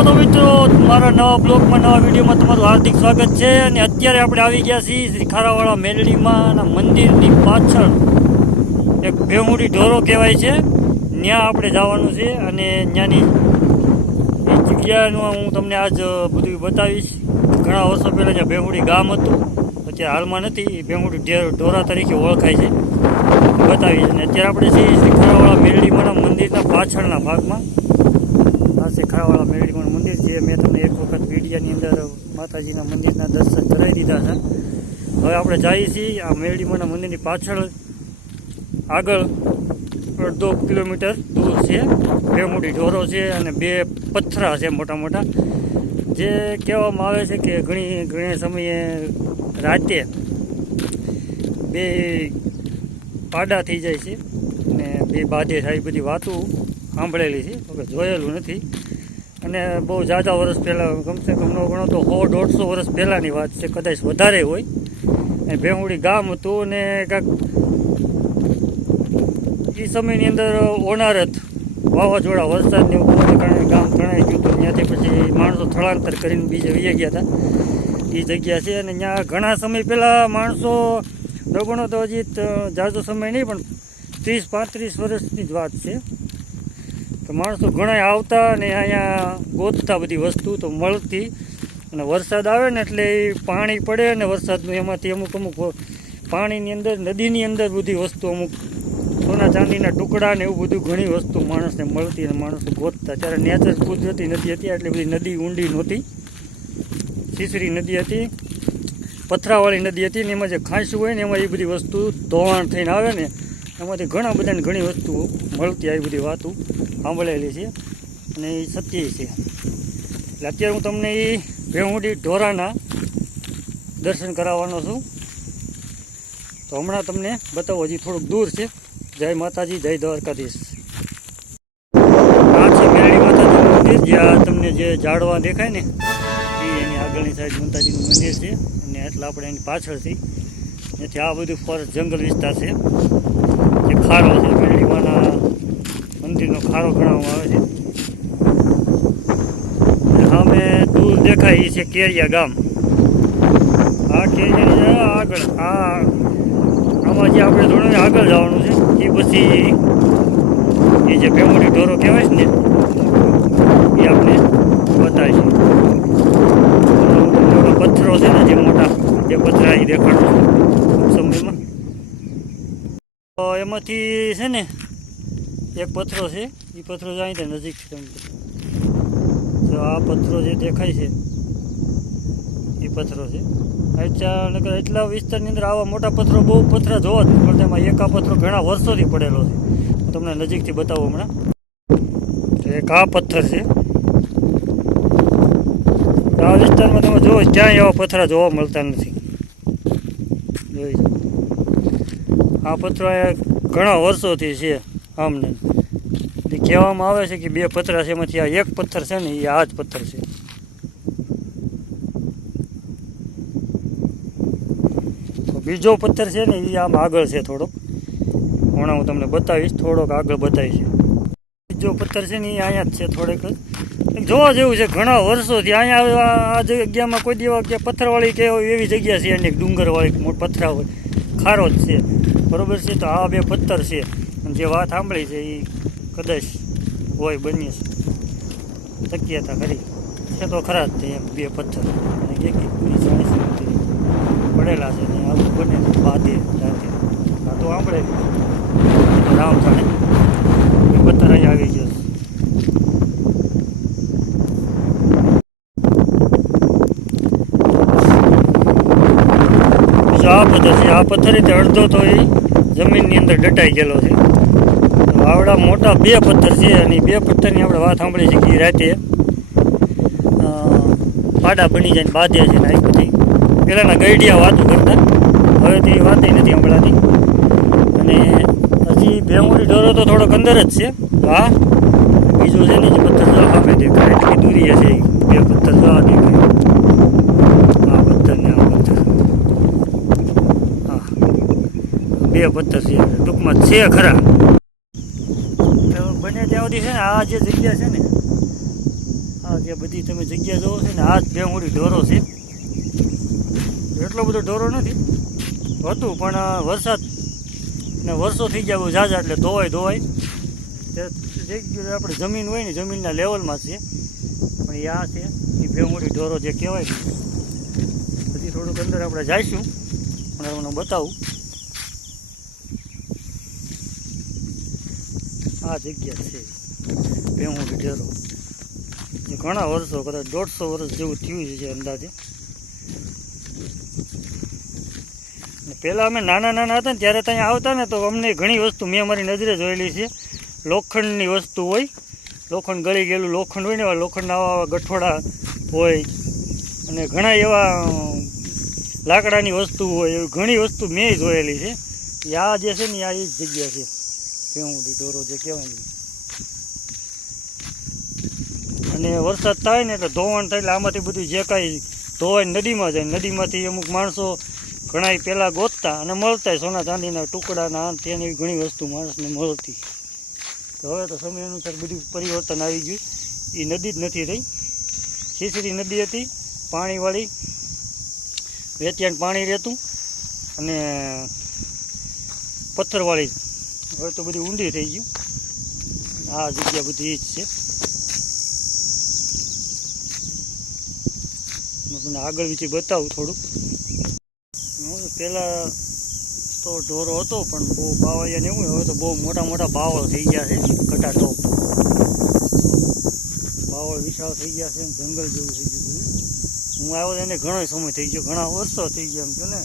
તો મિત્રો, મારા નવા બ્લોગમાં, નવા વિડીયોમાં તમારું હાર્દિક સ્વાગત છે. અને અત્યારે આપણે આવી ગયા છીએ શ્રી ખારાવાળા મેલડીમાં મંદિરની પાછળ. એક ભેહુડી ઢોરો કહેવાય છે. ત્યાં આપણે જવાનું છે અને ત્યાંની એ જગ્યાનું હું તમને આજ બધું બતાવીશ. ઘણા વર્ષો પહેલાં જ્યાં ભેહુડી ગામ હતું, અત્યારે હાલમાં નથી. એ ભેહુડી ઢેર- તરીકે ઓળખાય છે. બતાવીશ. અને અત્યારે આપણે છીએ શ્રી ખારાવાળા મેલડીમાંના મંદિરના પાછળના ભાગમાં. આ છે ખારાવાળા મેળડીમાનું મંદિર જે મેં તમને એક વખત વિડીયાની અંદર માતાજીના મંદિરના દર્શન કરાવી દીધા છે. હવે આપણે જઈએ છીએ આ મેળડીમાના મંદિરની પાછળ આગળ અડધો કિલોમીટર દૂર છે. બે મોટી ઢોરો છે અને બે પથ્થરા છે મોટા મોટા. જે કહેવામાં આવે છે કે ઘણી ઘણી સમયે રાતે બે પાડા થઈ જાય છે અને બે બાધે થાય બધી વાતો સાંભળેલી છે. જોયેલું નથી. અને બહુ ઝાઝા વર્ષ પહેલાં કમસે કમ ગણો તો સો દોઢસો વર્ષ પહેલાંની વાત છે, કદાચ વધારે હોય. અને ભેંગુડી ગામ હતું ને કાંક એ સમયની અંદર ઓનારત, વાવાઝોડા, વરસાદને એવું કારણે ગામ તણાઈ ગયું હતું. ત્યાંથી પછી માણસો સ્થળાંતર કરીને બીજે વહી ગયા હતા. એ જગ્યા છે અને ત્યાં ઘણા સમય પહેલાં માણસો, ન ગણો તો હજી ઝાઝો સમય નહીં પણ ત્રીસ પાંત્રીસ વર્ષની જ વાત છે. તો માણસો ઘણા આવતા અને અહીંયા ગોતતા બધી વસ્તુ તો મળતી. અને વરસાદ આવે ને એટલે એ પાણી પડે અને વરસાદનું એમાંથી અમુક અમુક પાણીની અંદર, નદીની અંદર બધી વસ્તુ અમુક સોના ચાંદીના ટુકડા ને એવું બધું ઘણી વસ્તુ માણસને મળતી અને માણસો ગોતતા. ત્યારે નેચર કુદરતી નદી હતી, એટલે બધી નદી ઊંડી નહોતી. સીસરી નદી હતી, પથરાવાળી નદી હતી ને એમાં જે ખાંસું હોય ને એમાં એ બધી વસ્તુ ધોવાણ થઈને આવે ને, એમાંથી ઘણા બધાને ઘણી વસ્તુઓ મળતી આવી બધી વાતો. સાંભળેલી છે અને એ સત્ય છે. એટલે અત્યારે હું તમને એ ભેહુડી ઢોરાના દર્શન કરાવવાનો છું. તો હમણાં તમને બતાવો, હજી થોડુંક દૂર છે. જય માતાજી, જય દ્વારકાધીશ. આ છે મેરડી માતાજીનું મંદિર જ્યાં તમને જે ઝાડવા દેખાય ને એની આગળની સાઈડ માતાજીનું મંદિર છે. અને એટલે આપણે એની પાછળથી ત્યાંથી આ બધું ફોરેસ્ટ જંગલ વિસ્તાર છે. જે ખારો છે મેરડીમાંના મંદિરનો ખારો ગણવામાં આવે છે. સામે દૂર દેખાય છે કેરિયા ગામ. આ કેરિયા આગળ, આ આમાં જે આપણે થોડું આગળ જવાનું છે, એ પછી એ જે પેમોટી ઢોરો કહેવાય છે ને, એ આપણે બતાવીશું. પથ્થરો છે ને, જે મોટા, જે પથરા એ દેખાડો સમયમાં. એમાંથી છે ને એક પથરો છે એ પથરો જાય ત્યાં નજીક છે. તો આ પથ્થરો જે દેખાય છે એ પથ્થરો છે. નકર એટલા વિસ્તારની અંદર આવા મોટા પથ્થરો બહુ પથરા જોવા જ પણ તેમાં એક આ પથરો ઘણા વર્ષોથી પડેલો છે. હું તમને નજીકથી બતાવું હમણાં. તો એક આ પથ્થર છે. આ વિસ્તારમાં તમે જુઓ, ક્યાંય એવા પથરા જોવા મળતા નથી. જોઈ આ પથરા ઘણા વર્ષોથી છે, આમને. એ કહેવામાં આવે છે કે બે પથરા છે, એમાંથી આ એક પથ્થર છે ને એ આ જ પથ્થર છે. બીજો પથ્થર છે ને એ આમ આગળ છે થોડોક હમણાં હું તમને બતાવીશ, થોડોક આગળ બતાવીશ. બીજો પથ્થર છે ને એ અહીંયા જ છે થોડેક. જોવા જેવું છે, ઘણા વર્ષોથી અહીંયા આ જગ્યામાં કોઈ દેવા કે પથ્થરવાળી કે એવી જગ્યા છે અને ડુંગરવાળી મોટ પથરા હોય ખારો જ છે. બરોબર છે? તો આ બે પથ્થર છે. જે વાત સાંભળી છે એ કદાચ હોય બની શક્યતા ખરી છે તો ખરા જ તે એમ, બે પથ્થર. અને એક એક પૂરી જાણી સમજી પડેલા છે ને આવું બને છે બાદે રાતે. આ તો સાંભળે રામ જાણે. એ પથ્થર અહીં આવી ગયો છે. બીજો આ પથ્થર છે. આ પથ્થર રીતે અડધો તો એ જમીનની અંદર દટાઈ ગયેલો છે. તો આવડા મોટા બે પથ્થર છે અને બે પથ્થરની આપણે વાત સાંભળી છે કે રાતે પાડા બની જાય બાંધે છે ને બધી. પહેલાંના ગઈડિયા વાતો કરતા. હવે તો એ વાતે નથી હમણાંથી અને હજી ભેમુડી ઢોરો તો થોડોક અંદર જ છે. હા, બીજું છે ને જે પથ્થર જો સામે દેખાય એટલી દૂરી છે બે પથ્થર જો આ દેખાય. આ પથ્થર ને આ પથ્થર. હા, બે પથ્થર છે. ટૂંકમાં છે ખરા. બને ત્યાં છે ને આ જે જગ્યા છે ને, આ જે બધી તમે જગ્યા જોવો છો ને આ જ બેહુડી ઢોરો છે. એટલો બધો ઢોરો નથી, હતું પણ વરસાદ ને વર્ષો થઈ ગયા બહુ ઝાઝા એટલે ધોવાય ધોવાય. રેગ્યુલર આપણે જમીન હોય ને, જમીનના લેવલમાં છે. પણ એ આ છે, એ ભેમુડી ઢોરો જે કહેવાય હજી થોડુંક અંદર આપણે જઈશું, પણ તમને બતાવું. આ જગ્યા છે. ભેહું ઢેરો ઘણા વર્ષો કદાચ દોઢસો વર્ષ જેવું થયું છે અંદાજે. પહેલાં અમે નાના નાના હતા ને ત્યારે ત્યાં આવતા ને તો અમને ઘણી વસ્તુ મેં અમારી નજરે જોયેલી છે. લોખંડની વસ્તુ હોય. લોખંડ ગળી ગયેલું લોખંડ હોય ને એવા લોખંડના આવા આવા ગઠોડા હોય. અને ઘણા એવા લાકડાની વસ્તુ હોય. એવી ઘણી વસ્તુ મેં જોયેલી છે. એ આ જે છે ને આ એ જ જગ્યા છે. ભેહુડી ઢોરો જે કહેવાય અને વરસાદ થાય ને એટલે ધોવાણ થાય એટલે આમાંથી બધું જે કાંઈ ધોવાય નદીમાં જાય. નદીમાંથી અમુક માણસો ઘણા પહેલાં ગોતતા અને મળતા સોના ચાંદીના ટુકડાના તેની એવી ઘણી વસ્તુ માણસને મળતી. તો હવે તો સમય અનુસાર બધું પરિવર્તન આવી ગયું. એ નદી જ નથી રહી. ખીસરી નદી હતી, પાણીવાળી. વેતિયાન પાણી રહેતું અને પથ્થરવાળી હવે તો બધી ઊંડી થઈ ગયું. આ જગ્યા બધી જ છે. હું તમને આગળ વિશે બતાવું થોડુંક. પહેલાં તો ઢોરો હતો, પણ બહુ બાવળિયા ને એવું, હવે તો બહુ મોટા મોટા બાવળ થઈ ગયા છે કટા ટોપ બાવળ વિશાળ થઈ ગયા છે, જંગલ જેવું થઈ ગયું બધું. હું આવ્યો એને ઘણો સમય થઈ ગયો, ઘણા વર્ષો થઈ ગયા એમ કે ને.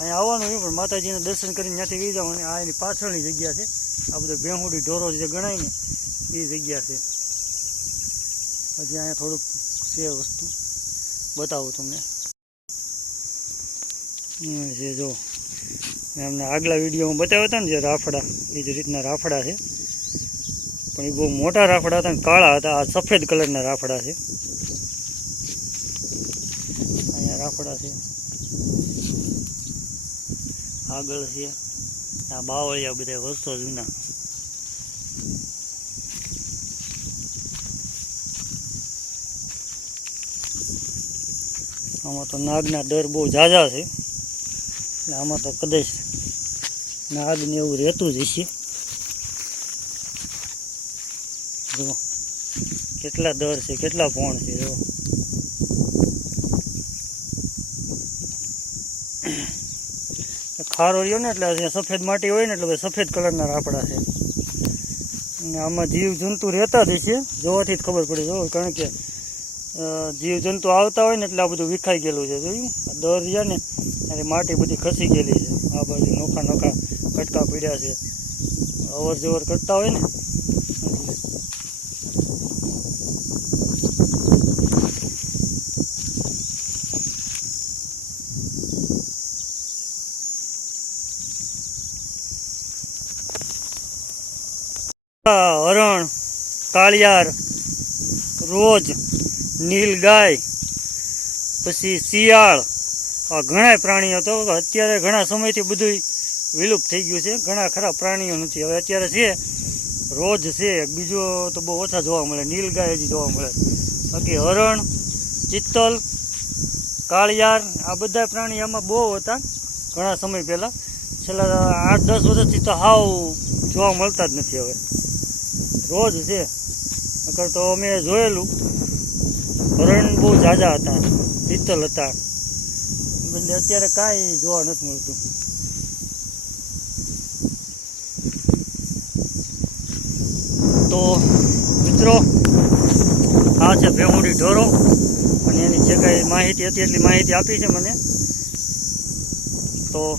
અહીંયા આવવાનું નહીં પણ માતાજીના દર્શન કરીને ત્યાંથી ગઈ જાઓ અને આ એની પાછળની જગ્યા છે. આ બધું બેહુડી ઢોરો જે ગણાય ને, એ જગ્યા છે. હજી અહીંયા થોડુંક છે વસ્તુ. બતાવું તમને. જે જો. મેં અમને આગલા વિડીયોમાં બતાવ્યા હતા ને, જે રાફડા. એ જ રીતના રાફડા છે. પણ એ બહુ મોટા રાફડા હતા ને, કાળા હતા. આ સફેદ કલરના રાફડા છે. અહીંયા રાફડા છે. આગળ છે. આ બાવળિયા બધા વસ્તો જૂના. આમાં તો નાગના દર બહુ ઝાઝા છે. એટલે આમાં તો કદાચ નાગને એવું રહેતું જ હશે. જો કેટલા દર છે, કેટલા ભોણ છે જો ખારો રહ્યો ને એટલે સફેદ માટી હોય ને એટલે સફેદ કલરના રાપડા છે. અને આમાં જીવ જંતુ રહેતા જ છે જોવાથી જ ખબર પડે, જો, કારણ કે જીવજંતુ આવતા હોય ને એટલે આ બધું વિખાઈ ગયેલું છે, જોયું? દર રહ્યા ને એટલે માટી બધી ખસી ગયેલી છે. આ બાજુ નોખા નોખા કટકા પીડ્યા છે. અવર જવર કરતા હોય ને એટલે. આ હરણ કાળિયાર, રોજ નીલગાય પછી શિયાળ. આ ઘણા પ્રાણીઓ તો અત્યારે ઘણા સમયથી બધું વિલુપ્ત થઈ ગયું છે. ઘણા ખરા પ્રાણીઓ નથી. હવે અત્યારે છે, રોજ છે બીજો તો બહુ ઓછા જોવા મળે. નીલગાય હજી જોવા મળે. બાકી હરણ, ચિત્તલ, કાળિયાર, આ બધા પ્રાણી આમાં બહુ હતા ઘણા સમય પહેલાં. છેલ્લા આઠ દસ વર્ષથી તો હાવ જોવા મળતા જ નથી હવે. રોજ છે. નકર તો અમે જોયેલું. હરણ બહુ ઝાઝા હતા, પિત્તલ હતા. એટલે અત્યારે કાંઈ જોવા નથી મળતું. તો મિત્રો, આ છે ભેમુડી ઢોરો. અને એની જે કાંઈ માહિતી હતી એટલી માહિતી આપી છે મને. તો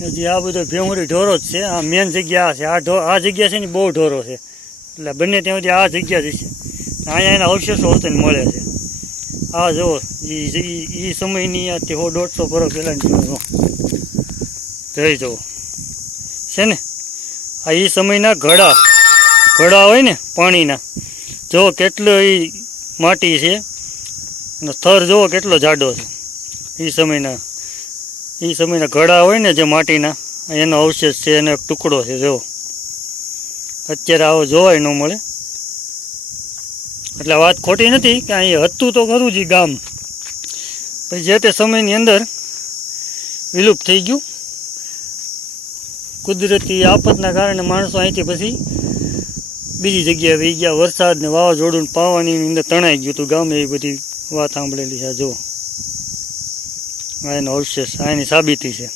હજી આ બધો ભેમુડી ઢોરો જ છે. આ મેન જગ્યા છે. આ ઢો આ જગ્યા છે ને બહુ ઢોરો છે. એટલે બંને ત્યાં સુધી આ જગ્યા જ છે અહીંયા એના અવશેષો હોતને મળે છે. આ જુઓ એ સમયની આથી હો દોઢસો વર્ષ પહેલાંની જુઓ. જઈ જુઓ છે ને? આ એ સમયના ઘડા ઘડા હોય ને પાણીના. જો કેટલો એ માટી છે. અને થર જુઓ કેટલો જાડો છે. એ સમયના એ સમયના ઘડા હોય ને જે માટીના, એનો અવશેષ છે, એનો એક ટુકડો છે જો અત્યારે આવો જોવાય ન મળે. એટલે વાત ખોટી નથી કે અહીં હતું તો ખરું જ ગામ. પછી જે તે સમયની અંદર વિલુપ્ત થઈ ગયું. કુદરતી આફતના કારણે માણસો અહીંથી પછી બીજી જગ્યાએ વહી ગયા. વરસાદ ને વાવાઝોડું પાવાની અંદર તણાઈ ગયું હતું. ગામે એ બધી વાત સાંભળેલી છે. જો આ એનો અવશેષ. આ એની સાબિતી છે.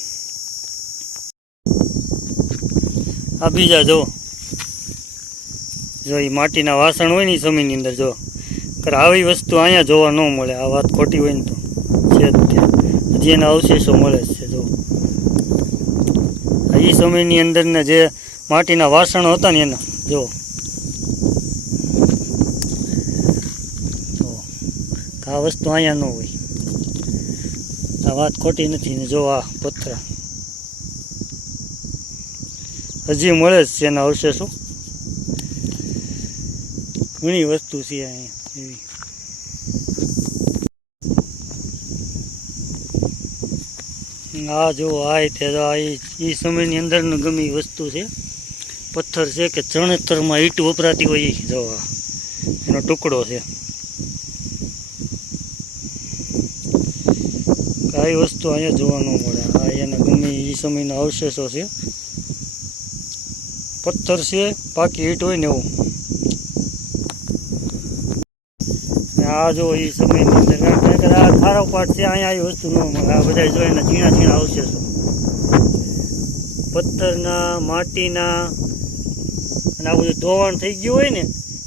આ બીજા જો જો એ માટીના વાસણ હોય ને એ સમયની અંદર જો, કર આવી વસ્તુ અહીંયા જોવા ન મળે, આ વાત ખોટી હોય ને તો. છે હજી એના અવશેષો મળે છે, જો. એ સમયની અંદરના જે માટીના વાસણો હતા ને એના જો. આ વસ્તુ અહીંયા ન હોય. આ વાત ખોટી નથી ને જો આ પથરા. હજી મળે જ છે એના અવશેષો. ઘણી વસ્તુ છે અહીંયા એવી. આ જો આ તે એ સમયની અંદરનું ગમી વસ્તુ છે. પથ્થર છે કે ચણતરમાં ઈટ વપરાતી હોય એ જો એનો ટુકડો છે. કઈ વસ્તુ અહીંયા જોવા ન મળે. આ એના ગમે એ સમયના અવશેષો છે. પથ્થર છે પાકી ઈટ હોય ને એવું ને આ જો એ સમયની અંદર કારણ કે આ થારો પાટ છે, અહીંયા આવી વસ્તુ આ બધા જોઈને ઝીણા ઝીણા અવશેષો પથ્થરના, માટીના અને આ બધું ધોવાણ થઈ ગયું હોય ને,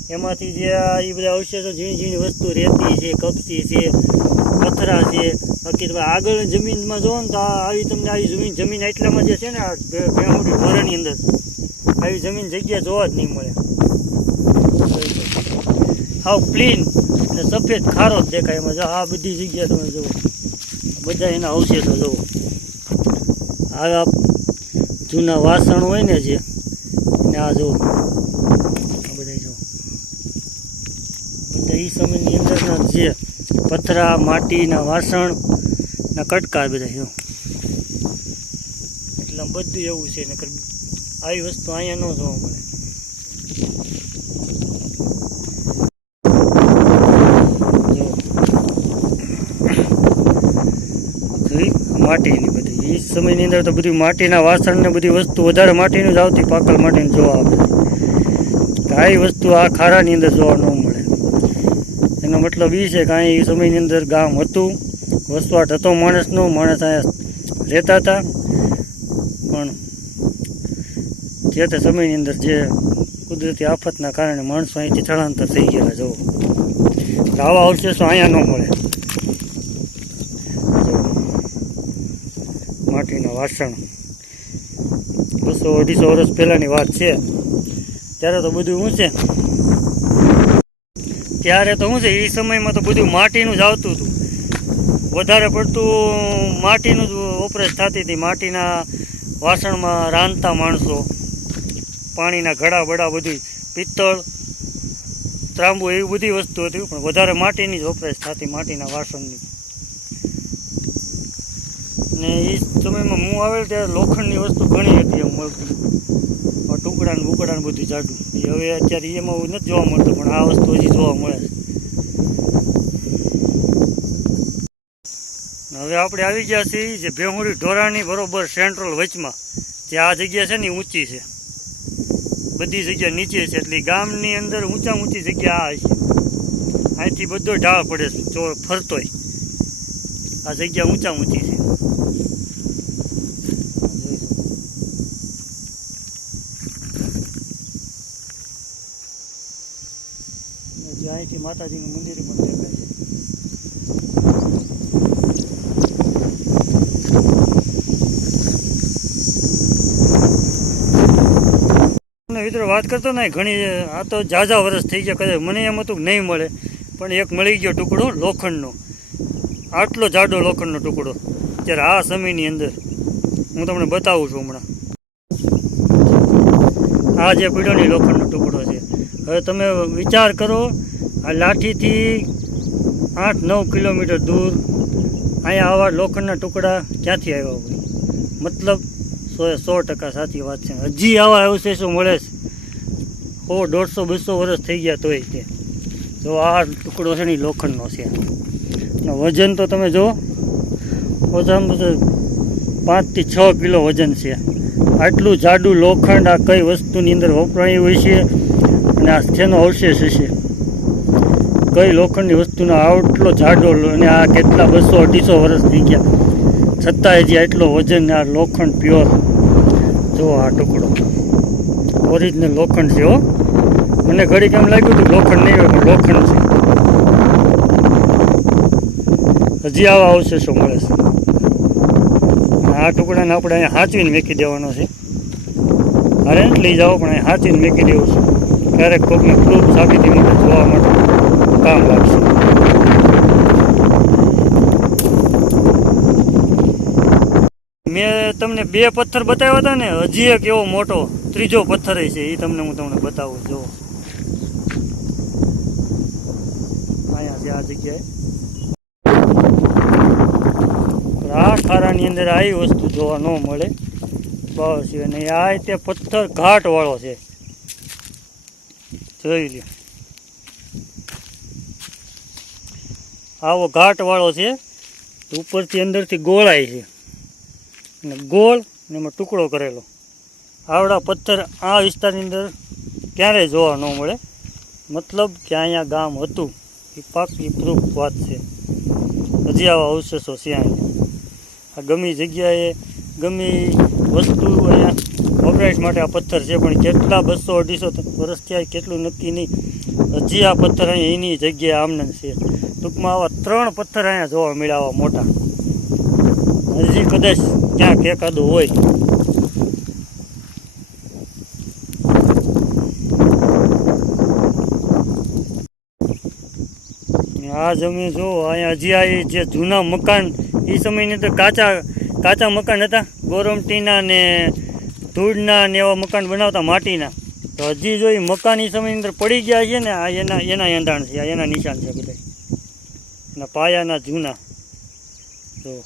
એમાંથી જે આ એ બધા અવશેષો ઝીણી ઝીણી વસ્તુ રેતી છે, કપચી છે, પથરા છે. બાકી તમે આગળ જમીનમાં જોવો ને તો આવી તમને આવી જમીન જમીન એટલામાં જે છે ને, આ ભે- ભેહુંડી ધોરણની અંદર, આવી જમીન જગ્યા જોવા જ નહીં મળે. હાવ ક્લીન અને સફેદ ખારો જ દેખાય. એમાં જો આ બધી જગ્યા તમે જુઓ. બધા એના અવશેષો જુઓ. આ જૂના વાસણ હોય ને જે ને આ જુઓ. આ બધા જુઓ. બધા એ સમયની અંદરના જે પથરા, માટીના વાસણ, ના કટકા બધા, જો. એટલે બધું એવું છે. નકર આવી વસ્તુ અહીંયા ન જોવા મળે જો જોઈ માટીની બધી. એ સમયની અંદર તો બધી માટીના વાસણ ને બધી વસ્તુ વધારે માટીનું જ આવતી, પાકલ માટીની જોવા આવે કાંઈ વસ્તુ આ ખારાની અંદર જોવા ન મળે. એનો મતલબ એ છે કે અહીં એ સમયની અંદર ગામ હતું, વસવાટ હતો માણસનો, માણસ અહીંયા રહેતા હતા પણ જે તે સમયની અંદર જે કુદરતી આફતના કારણે માણસો અહીંથી સ્થળાંતર થઈ ગયા જુઓ. આવા અવશેષો અહીંયા ન મળે. માટીના વાસણ. બસો અઢીસો વર્ષ પહેલાંની વાત છે. ત્યારે તો બધું શું છે? ત્યારે તો શું છે? એ સમયમાં તો બધું માટીનું જ આવતું હતું. વધારે પડતું માટીનું જ વપરાશ થતી હતી. માટીના વાસણમાં રાંધતા માણસો, પાણીના ઘડા બડા બધું, પિત્તળ, ત્રાંબુ એવી બધી વસ્તુ હતી, પણ વધારે માટીની જ વપરાશ થતી, માટીના વાસણની. ને એ સમયમાં હું આવેલ ત્યારે લોખંડની વસ્તુ ઘણી હતી એમ મળતી. ટુકડા ને ને બધું જાડું. એ હવે અત્યારે એમાં નથી જોવા મળતું, પણ આ વસ્તુ હજી જોવા મળે છે. હવે આપણે આવી ગયા છીએ જે ભેહુરી ઢોરાની બરોબર સેન્ટ્રલ વચમાં. જે આ જગ્યા છે ને ઊંચી છે. બધી જગ્યા નીચે છે, એટલે ગામની અંદર ઊંચા ઊંચી જગ્યા આ છે. અહીંથી બધો ઢાળ પડે છે ચોર ફરતોય. આ જગ્યા ઊંચા ઊંચી છે જે અહીંથી માતાજીનું મંદિર પણ દેખાય છે. મિત્રો, વાત કરતો ને ઘણી, આ તો ઝાઝા વર્ષ થઈ ગયા, કદાચ મને એમ હતું નહીં મળે, પણ એક મળી ગયો ટુકડો લોખંડનો. આટલો જાડો લોખંડનો ટુકડો, ત્યારે આ સમયની અંદર હું તમને બતાવું છું હમણાં. આ જે પીળોની લોખંડનો ટુકડો છે. હવે તમે વિચાર કરો આ લાઠીથી આઠ નવ કિલોમીટર દૂર અહીંયા આવા લોખંડના ટુકડા ક્યાંથી આવ્યા હોય? મતલબ સો સો ટકા સાચી વાત છે. હજી આવા અવશેષો મળે છે. સો દોઢસો, બસો વર્ષ થઈ ગયા તોય તે. જો આ ટુકડો છે ને લોખંડનો છે. વજન તો તમે જુઓ ઓછામાં ઓછું પાંચથી છ કિલો વજન છે. આટલું જાડું લોખંડ આ કઈ વસ્તુની અંદર વપરાયું હોય છે? અને આ તેનો અવશેષ હશે? કઈ લોખંડની વસ્તુનો આટલો જાડો અને આ કેટલા બસો અઢીસો વર્ષ થઈ ગયા. છતાંય હજી આટલો વજન આ લોખંડ પ્યોર જો આ ટુકડો. ઓરિજિનલ લોખંડ છે હો. મને ઘડીક એમ લાગ્યું હતું લોખંડ નહીં હોય, પણ લોખંડ છે. હજી આવા અવશેષો મળે છે. આ ટુકડાને આપણે અહીંયા હાંચવીને મેકી દેવાનો છે. અરે લઈ જાઓ, પણ અહીંયા હાંચવીને મેકી દેવું છે. ક્યારેક કોકને ખૂબ સાબિતી માટે જોવા માટે. કામ લાગશે મેં તમને બે પથ્થર બતાવ્યા હતા ને, હજી એક એવો મોટો, ત્રીજો પથ્થર છે, એ તમને હું તમને બતાવું જો અહીંયા છે આ જગ્યાએ. આ ખારાની અંદર આવી વસ્તુ જોવા ન મળે. બસ, અને આ તે પથ્થર ઘાટ વાળો છે. જોઈ લ્યો. આવો ઘાટ વાળો છે ઉપરથી અંદરથી ગોળાય છે. અને ગોળ ને એમાં ટુકડો કરેલો. આવડા પથ્થર આ વિસ્તારની અંદર ક્યારેય જોવા ન મળે. મતલબ કે અહીંયા ગામ હતું. એ પાકી પ્રૂફ વાત છે. હજી આવા અવશેષો છે અહીંયા. આ ગમી જગ્યાએ ગમી વસ્તુ અહીંયા વપરાશ માટે આ પથ્થર છે, પણ કેટલા બસો અઢીસો વર્ષથી કેટલું નક્કી નહીં. હજી આ પથ્થર અહીંયા એની જગ્યાએ આમને છે. ટૂંકમાં આવા ત્રણ પથ્થર અહીંયા જોવા મળ્યા મોટા. હજી કદાચ ક્યાંક એકાદું હોય. આ જમીન જો, અહીંયા હજી આ જે જૂના મકાન એ સમયની અંદર કાચા કાચા મકાન હતા. ગોરમટીના ને ધૂળના ને એવા મકાન બનાવતા માટીના. તો હજી જો એ મકાન એ સમયની અંદર પડી ગયા છે ને, આ એના એના એંધાણ છે, આ એના નિશાન છે બધા એના પાયાના જૂના. જો